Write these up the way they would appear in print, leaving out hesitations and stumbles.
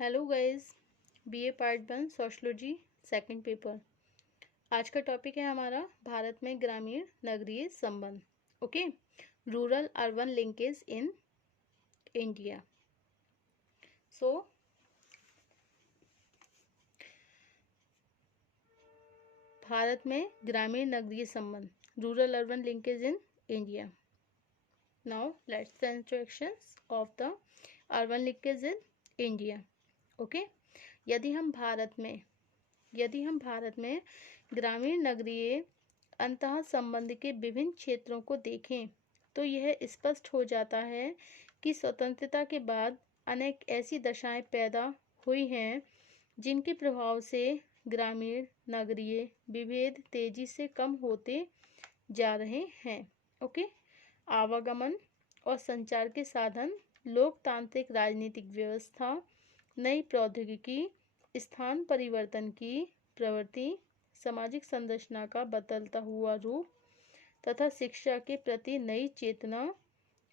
Hello guys, BA part 1 sociology second paper. आज का topic है हमारा भारत में ग्रामीण नगरीय संबंध। Okay, rural urban linkage in India. So Bharat में ग्रामीण नगरीय संबंध, rural urban linkage in India. Now let's the instructions of the urban linkage in India. Okay, यदि हम भारत में ग्रामीण नगरीय अंतः संबंध के विभिन्न क्षेत्रों को देखें तो यह स्पष्ट हो जाता है कि स्वतंत्रता के बाद अनेक ऐसी दशाएं पैदा हुई हैं जिनके प्रभाव से ग्रामीण नगरीय विभेद तेजी से कम होते जा रहे हैं। ओके, आवागमन और संचार के साधन, लोकतांत्रिक राजनीतिक व्यवस्था, नई प्रौद्योगिकी, स्थान परिवर्तन की प्रवृत्ति, सामाजिक संरचना का बदलता हुआ रूप तथा शिक्षा के प्रति नई चेतना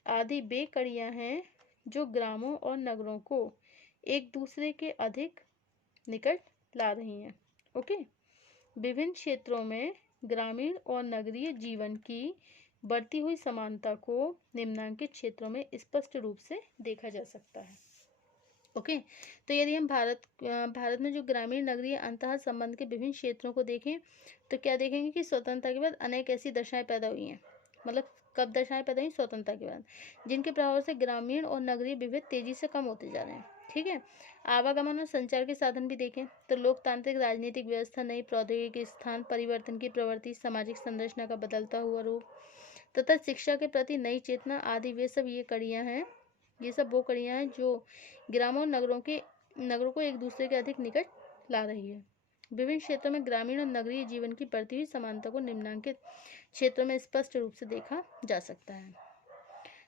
आदि वे कड़ियाँ हैं जो ग्रामों और नगरों को एक दूसरे के अधिक निकट ला रही हैं। ओके, विभिन्न क्षेत्रों में ग्रामीण और नगरीय जीवन की बढ़ती हुई समानता को निम्नांकित क्षेत्रों में स्पष्ट रूप से देखा जा सकता है। ओके, तो यदि हम भारत में जो ग्रामीण नगरीय अंतः संबंध के विभिन्न क्षेत्रों को देखें तो क्या देखेंगे कि स्वतंत्रता के बाद अनेक ऐसी दशाएं पैदा हुई हैं। मतलब कब दशाएं पैदा हुई? स्वतंत्रता के बाद, जिनके प्रभाव से ग्रामीण और नगरीय विभेद तेजी से कम होते जा रहे हैं। ठीक है, आवागमन और संचार के साधन भी देखें तो लोकतांत्रिक राजनीतिक व्यवस्था, नई प्रौद्योगिकी, स्थान परिवर्तन की प्रवृत्ति, सामाजिक संरचना का बदलता हुआ रूप तथा शिक्षा के प्रति नई चेतना आदि वे सब वो कड़ियाँ हैं जो ग्रामों और नगरों को एक दूसरे के अधिक निकट ला रही है। विभिन्न क्षेत्रों में ग्रामीण और नगरीय जीवन की बढ़ती हुई समानता को निम्नांकित क्षेत्रों में स्पष्ट रूप से देखा जा सकता है।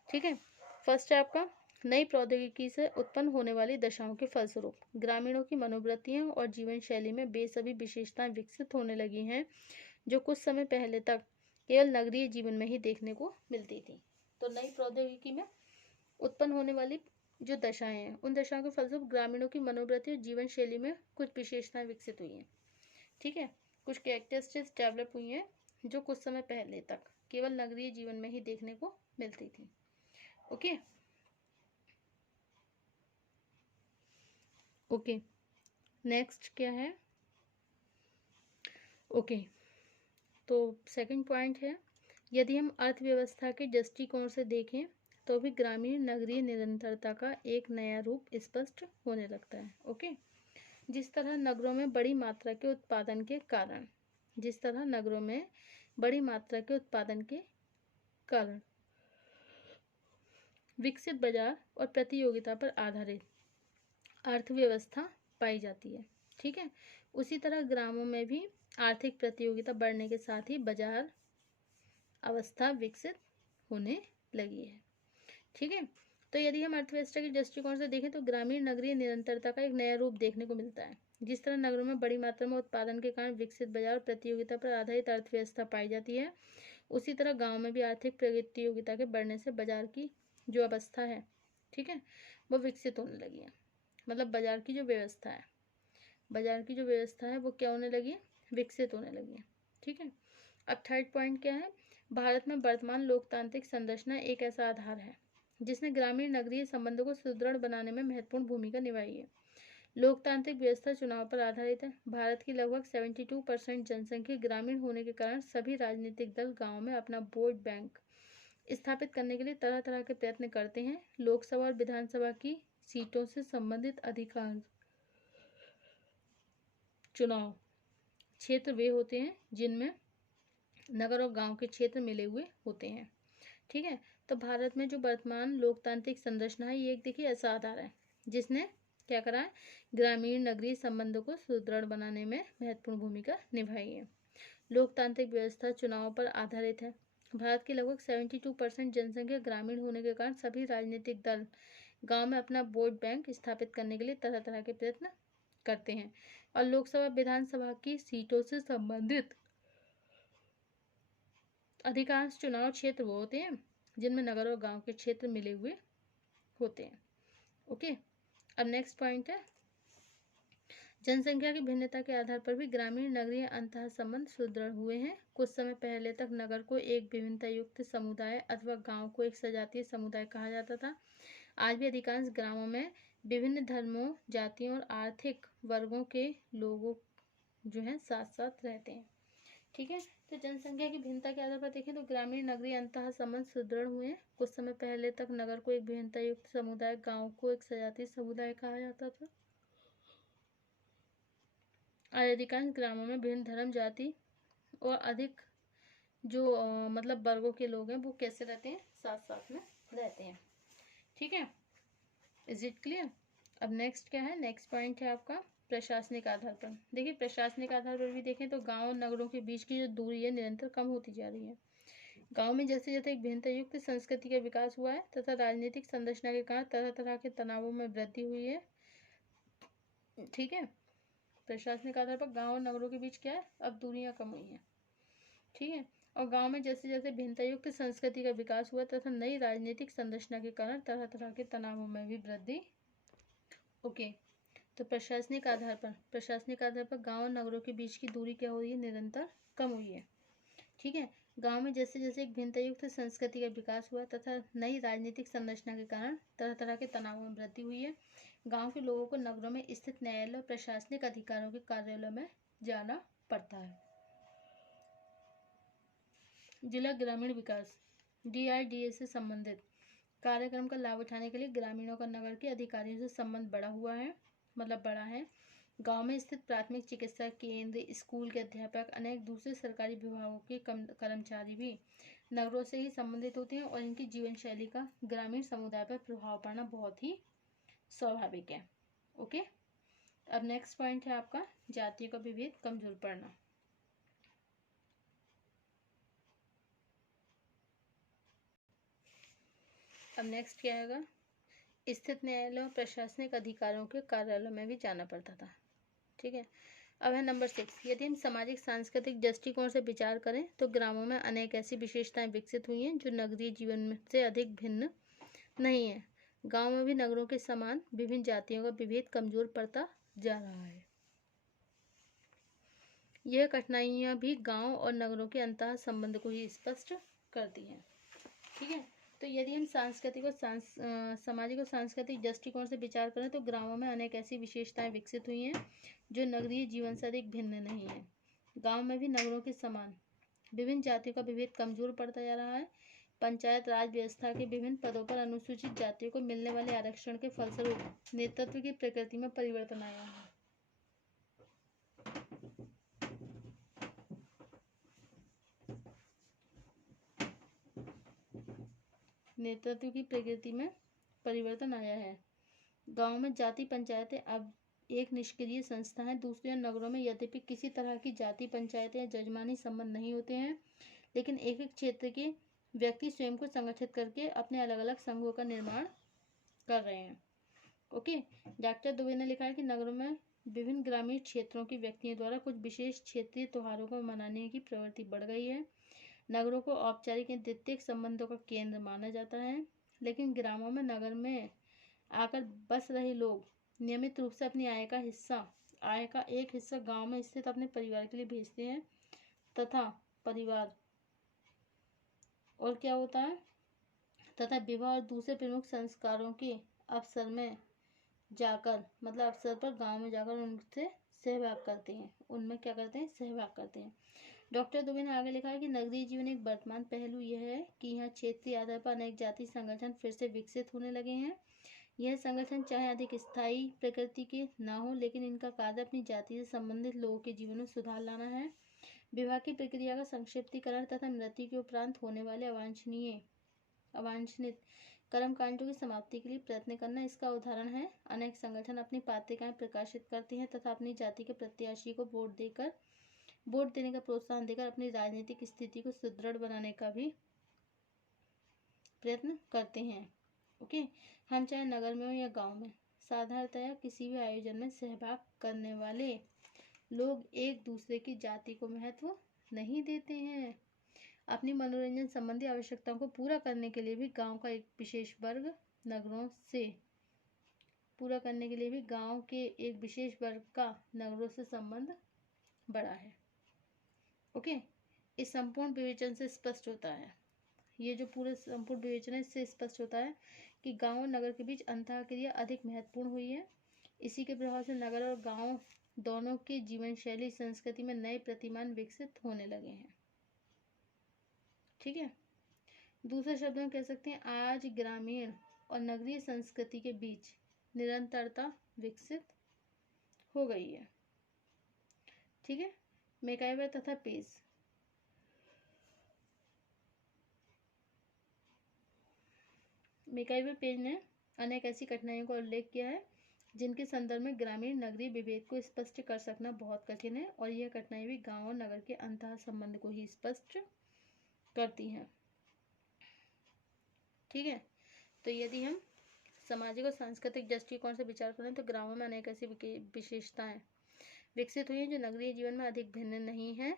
ठीक है, फर्स्ट है आपका नई प्रौद्योगिकी से उत्पन्न होने वाली दशाओं के फलस्वरूप ग्रामीणों की मनोवृत्तियों और जीवन शैली में वे सभी विशेषताएं विकसित होने लगी हैं जो कुछ समय पहले तक केवल नगरीय जीवन में ही देखने को मिलती थी। तो नई प्रौद्योगिकी में उत्पन्न होने वाली जो दशाएं हैं, उन दशाओं के फलस्वरूप ग्रामीणों की मनोवृत्ति और जीवन शैली में कुछ विशेषताएं विकसित हुई हैं। ठीक है, कुछ कैरेक्टरिस्टिक्स डेवलप हुई हैं जो कुछ समय पहले तक केवल नगरीय जीवन में ही देखने को मिलती थी। ओके ओके, नेक्स्ट क्या है? ओके, तो सेकंड पॉइंट है, यदि हम अर्थव्यवस्था के दृष्टिकोण से देखें तो भी ग्रामीण नगरीय निरंतरता का एक नया रूप स्पष्ट होने लगता है। ओके, जिस तरह नगरों में बड़ी मात्रा के उत्पादन के कारण विकसित बाजार और प्रतियोगिता पर आधारित अर्थव्यवस्था पाई जाती है। ठीक है, उसी तरह ग्रामों में भी आर्थिक प्रतियोगिता बढ़ने के साथ ही बाजार अवस्था विकसित होने लगी है। ठीक है, तो यदि हम अर्थव्यवस्था के दृष्टिकोण से देखें तो ग्रामीण नगरीय निरंतरता का एक नया रूप देखने को मिलता है। जिस तरह नगरों में बड़ी मात्रा में उत्पादन के कारण विकसित बाजार और प्रतियोगिता पर आधारित अर्थव्यवस्था पाई जाती है, उसी तरह गाँव में भी आर्थिक प्रतियोगिता के बढ़ने से बाजार की जो अवस्था है, ठीक है, वो विकसित होने लगी है। मतलब बाजार की जो व्यवस्था है वो क्या होने लगी है? विकसित होने लगी है। ठीक है, अब थर्ड पॉइंट क्या है? भारत में वर्तमान लोकतांत्रिक संरचना एक ऐसा आधार है जिसने ग्रामीण नगरीय संबंधों को सुदृढ़ बनाने में महत्वपूर्ण भूमिका निभाई है। लोकतांत्रिक व्यवस्था चुनाव पर आधारित है। भारत की लगभग 72% जनसंख्या ग्रामीण होने के कारण सभी राजनीतिक दल गाँव में अपना वोट बैंक स्थापित करने के लिए तरह तरह के प्रयत्न करते हैं। लोकसभा और विधानसभा की सीटों से संबंधित अधिकांश चुनाव क्षेत्र वे होते हैं जिनमें नगर और गांव के क्षेत्र मिले हुए होते हैं। ठीक है, तो भारत में जो वर्तमान लोकतांत्रिक संरचना है ये एक देखिए ऐसा आधार है जिसने क्या करा है? ग्रामीण नगरीय संबंधों को सुदृढ़ बनाने में महत्वपूर्ण भूमिका निभाई है। लोकतांत्रिक व्यवस्था चुनाव पर आधारित है। भारत की लगभग 72% जनसंख्या ग्रामीण होने के कारण सभी राजनीतिक दल गांव में अपना वोट बैंक स्थापित करने के लिए तरह तरह के प्रयत्न करते हैं और लोकसभा विधानसभा की सीटों से संबंधित अधिकांश चुनाव क्षेत्र वो होते हैं जिनमें नगर और गांव के क्षेत्र मिले हुए होते हैं। ओके, अब नेक्स्ट पॉइंट है जनसंख्या की भिन्नता के आधार पर भी ग्रामीण नगरीय अंतः संबंध सुदृढ़ हुए हैं। कुछ समय पहले तक नगर को एक विभिन्नता युक्त समुदाय अथवा गांव को एक सजातीय समुदाय कहा जाता था। आज भी अधिकांश ग्रामों में विभिन्न धर्मों, जातियों और आर्थिक वर्गों के लोगों जो हैं साथ साथ रहते हैं। ठीक है, तो जनसंख्या की भिन्नता के आधार पर देखें तो ग्रामीण नगरीय अंतः संबंध सुदृढ़ हुए हैं। कुछ समय पहले तक नगर को एक भिन्नता युक्त समुदाय, गांव को एक सजातीय समुदाय कहा जाता था। आज अधिकांश ग्रामों में विभिन्न धर्म, जाति और अधिक जो मतलब वर्गों के लोग हैं वो कैसे रहते हैं, साथ साथ में रहते हैं। ठीक है, इज इट क्लियर। अब नेक्स्ट क्या है, नेक्स्ट पॉइंट है आपका प्रशासनिक आधार पर। देखिए प्रशासनिक आधार पर भी देखें तो गांव और नगरों के बीच की जो दूरी है निरंतर कम होती जा रही है। गांव में जैसे जैसे एक भिन्नता युक्त संस्कृति का विकास हुआ है तथा राजनीतिक संरचना के कारण तरह तरह के तनावों में वृद्धि हुई है। ठीक है, प्रशासनिक आधार पर गांव और नगरों के बीच क्या है, अब दूरियां कम हुई हैं। ठीक है, और गांव में जैसे जैसे भिन्नता युक्त संस्कृति का विकास हुआ तथा नई राजनीतिक संरचना के कारण तरह तरह के तनावों में भी वृद्धि। ओके, तो प्रशासनिक आधार पर गांव और नगरों के बीच की दूरी क्या हुई है, निरंतर कम हुई है। ठीक है, गांव में जैसे जैसे एक भिन्नता युक्त संस्कृति का विकास हुआ तथा नई राजनीतिक संरचना के कारण तरह तरह के तनावों में वृद्धि हुई है। गांव के लोगों को नगरों में स्थित न्यायालय और प्रशासनिक अधिकारियों के कार्यालयों में जाना पड़ता है। जिला ग्रामीण विकास DRDA से संबंधित कार्यक्रम का लाभ उठाने के लिए ग्रामीणों का नगर के अधिकारियों से संबंध बढ़ा हुआ है, मतलब बड़ा है। गांव में स्थित प्राथमिक चिकित्सा केंद्र, स्कूल के अध्यापक, अनेक दूसरे सरकारी विभागों के कर्मचारी भी नगरों से ही संबंधित होते हैं और इनकी जीवन शैली का ग्रामीण समुदाय पर प्रभाव पड़ना बहुत ही स्वाभाविक है। ओके, अब नेक्स्ट पॉइंट है आपका जातियों का विभेद कमजोर पड़ना। अब नेक्स्ट क्या आएगा, स्थित न्यायालय और प्रशासनिक अधिकारियों के कार्यालयों में भी जाना पड़ता था। ठीक है, अब है नंबर 6। यदि हम सामाजिक सांस्कृतिक दृष्टिकोण से विचार करें तो ग्रामों में अनेक ऐसी विशेषताएं विकसित हुई हैं जो नगरीय जीवन से अधिक भिन्न नहीं है। गांव में भी नगरों के समान विभिन्न जातियों का विभेद कमजोर पड़ता जा रहा है। यह कठिनाइयां भी गांव और नगरों के अंतः संबंध को ही स्पष्ट करती हैं। ठीक है, तो यदि हम सांस्कृतिक और सामाजिक और सांस्कृतिक दृष्टिकोण से विचार करें तो ग्रामों में अनेक ऐसी विशेषताएं विकसित हुई हैं जो नगरीय जीवन से अधिक भिन्न नहीं है। गांव में भी नगरों के समान विभिन्न जातियों का विभेद कमजोर पड़ता जा रहा है। पंचायत राज व्यवस्था के विभिन्न पदों पर अनुसूचित जातियों को मिलने वाले आरक्षण के फलस्वरूप नेतृत्व की प्रकृति में परिवर्तन आया है। नेतृत्व की प्रकृति में परिवर्तन आया है। गांव में जाति पंचायतें अब एक निष्क्रिय संस्था है। दूसरी ओर नगरों में यद्यपि किसी तरह की जाति पंचायतें या जजमानी संबंध नहीं होते हैं, लेकिन एक एक क्षेत्र के व्यक्ति स्वयं को संगठित करके अपने अलग अलग संघों का निर्माण कर रहे हैं। ओके, डॉक्टर दुबे ने लिखा है कि नगरों में विभिन्न ग्रामीण क्षेत्रों के व्यक्तियों द्वारा कुछ विशेष क्षेत्रीय त्योहारों को मनाने की प्रवृत्ति बढ़ गई है। नगरों को औपचारिक या द्वितीयक संबंधों का केंद्र माना जाता है, लेकिन ग्रामों में नगर में आकर बस रहे लोग नियमित रूप से अपनी आय का एक हिस्सा गांव में स्थित अपने परिवार के लिए भेजते हैं तथा परिवार और क्या होता है तथा विवाह और दूसरे प्रमुख संस्कारों के अवसर में जाकर अवसर पर गांव में जाकर उनसे सहभाग करते हैं, उनमें क्या करते हैं, सहभाग करते हैं। डॉक्टर दुबे ने आगे लिखा है कि नगरीय जीवन एक वर्तमान पहलू यह है कि यहाँ क्षेत्रीय आधार पर अनेक जाति संगठन फिर से विकसित होने लगे हैं। यह संगठन चाहे अधिक स्थायी प्रकृति के न हो, लेकिन इनका कार्य अपनी जाति से संबंधित लोगों के जीवन में सुधार लाना है। विवाह की प्रक्रिया का संक्षिप्तीकरण तथा मृत्यु के उपरांत होने वाले अवांछनित कर्मकांडों की समाप्ति के लिए प्रयत्न करना इसका उदाहरण है। अनेक संगठन अपनी पत्रिकाएं प्रकाशित करते हैं तथा अपनी जाति के प्रत्याशी को वोट देने का प्रोत्साहन देकर अपनी राजनीतिक स्थिति को सुदृढ़ बनाने का भी प्रयत्न करते हैं। ओके, हम चाहे नगर में हो या गांव में साधारणतया किसी भी आयोजन में सहभाग करने वाले लोग एक दूसरे की जाति को महत्व नहीं देते हैं। अपनी मनोरंजन संबंधी आवश्यकताओं को पूरा करने के लिए भी गांव का एक विशेष वर्ग नगरों से पूरा करने के लिए भी गांव के एक विशेष वर्ग का नगरों से संबंध बड़ा है। ओके, इस संपूर्ण विवेचन से स्पष्ट होता है, ये जो पूरे संपूर्ण विवेचन है इससे स्पष्ट होता है कि गांव और नगर के बीच अंतःक्रिया अधिक महत्वपूर्ण हुई है। इसी के प्रभाव से नगर और गांव दोनों की जीवन शैली संस्कृति में नए प्रतिमान विकसित होने लगे हैं। ठीक है, दूसरे शब्दों में कह सकते हैं आज ग्रामीण और नगरीय संस्कृति के बीच निरंतरता विकसित हो गई है। ठीक है, मैकाइवर तथा पेज। मैकाइवर पेज ने अनेक ऐसी कठिनाइयों का उल्लेख किया है जिनके संदर्भ में ग्रामीण नगरीय विभेद को स्पष्ट कर सकना बहुत कठिन है, और यह कठिनाई भी गांव और नगर के अंतः संबंध को ही स्पष्ट करती हैं। ठीक है, तो यदि हम सामाजिक और सांस्कृतिक दृष्टिकोण से विचार करें तो ग्रामों में अनेक ऐसी विशेषताएं विकसित हुई हैं जो नगरीय जीवन में अधिक भिन्न नहीं है।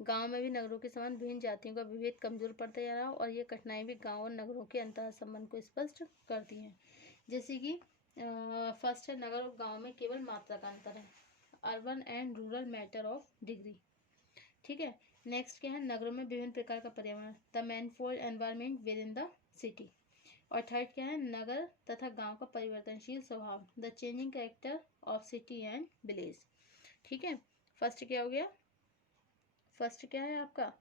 गांव में भी नगरों के समान विभिन्न जातियों का विभेद कमजोर पड़ता जा रहा, और ये कठिनाई भी गांव और नगरों के अंतः संबंध को स्पष्ट करती हैं। जैसे कि फर्स्ट है, नगर और गांव में केवल मात्रा का अंतर है, urban and rural matter of degree. ठीक है, नेक्स्ट क्या है, नगरों में विभिन्न प्रकार का पर्यावरण, the manifold environment within the city. और थर्ड क्या है, नगर तथा गांव का परिवर्तनशील स्वभाव, the changing character of city and village. ठीक है, फर्स्ट क्या हो गया, फर्स्ट क्या है आपका,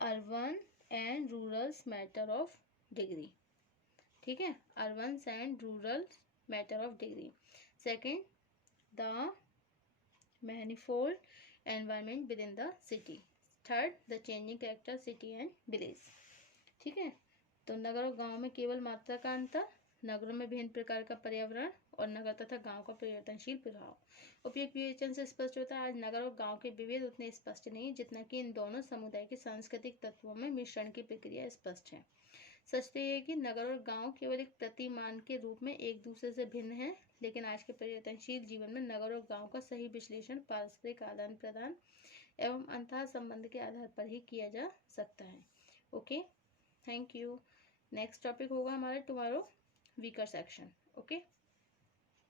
urban and rural matter of degree. ठीक है, urban and rural matter of degree. Second, the manifold environment within the city. Third, the changing character city and village. ठीक है, तो नगर और गांव में केवल मात्रा का अंतर, नगरों में विभिन्न प्रकार का पर्यावरण, और नगर तथा गांव का परिवर्तनशील प्रभाव। उपयुक्त विवेचन से स्पष्ट होता है आज नगर और गांव के विभेद उतने स्पष्ट नहीं जितना कि इन दोनों समुदाय के सांस्कृतिक तत्वों में मिश्रण की प्रक्रिया स्पष्ट है। सच तो यह है कि नगर और गांव केवल एक प्रतिमान के रूप में एक दूसरे से भिन्न है, लेकिन आज के परिवर्तनशील जीवन में नगर और गांव का सही विश्लेषण पारस्परिक आदान प्रदान एवं अंतः संबंध के आधार पर ही किया जा सकता है। Okay, thank you. Next topic होगा हमारा टुमारो, वीकर सेक्शन। ओके।